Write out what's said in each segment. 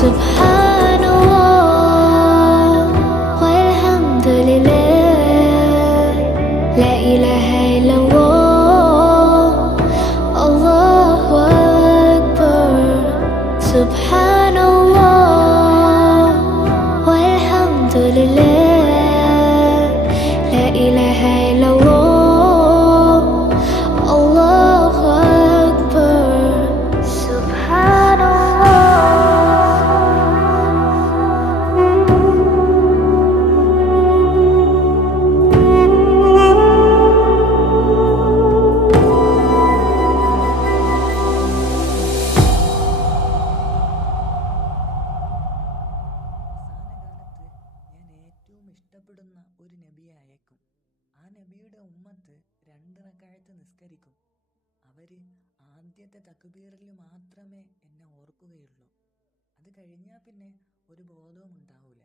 سبحان الله والحمد لله لا إله إلا الله الله أكبر سبحان الله والحمد لله لا إله إلا الله الله أكبر سبحان ഇഷ്ടപ്പെടുന്ന ഒരു നബിയെ അയക്കും. ആ നബിയുടെ ഉമ്മത്ത് 2 റക്അത്ത് നിസ്കരിക്കും. അവര് ആദ്യത്തെ തക്ബീറിൽ മാത്രമേ എന്നെ ഓർക്കുകയുള്ളൂ. അത് കഴിഞ്ഞാൽ പിന്നെ ഒരു ബോധവും ഉണ്ടാവൂല.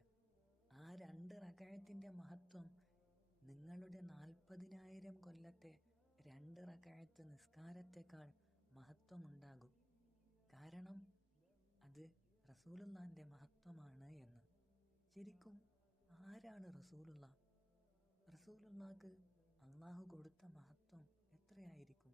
ആ 2 റക്അത്തിന്റെ മഹത്വം നിങ്ങളുടെ 40,000 കൊല്ലത്തെ 2 റക്അത്ത് നിസ്കാരത്തെക്കാൾ മഹത്വമുണ്ടാകും. കാരണം അത് റസൂലുള്ളാന്റെ മഹത്വമാണ് എന്ന്. ശരിക്കും ആരാണ് റസൂലുള്ള? റസൂലുള്ളാക്ക് അള്ളാഹു കൊടുത്ത മഹത്വം എത്രയായിരിക്കും?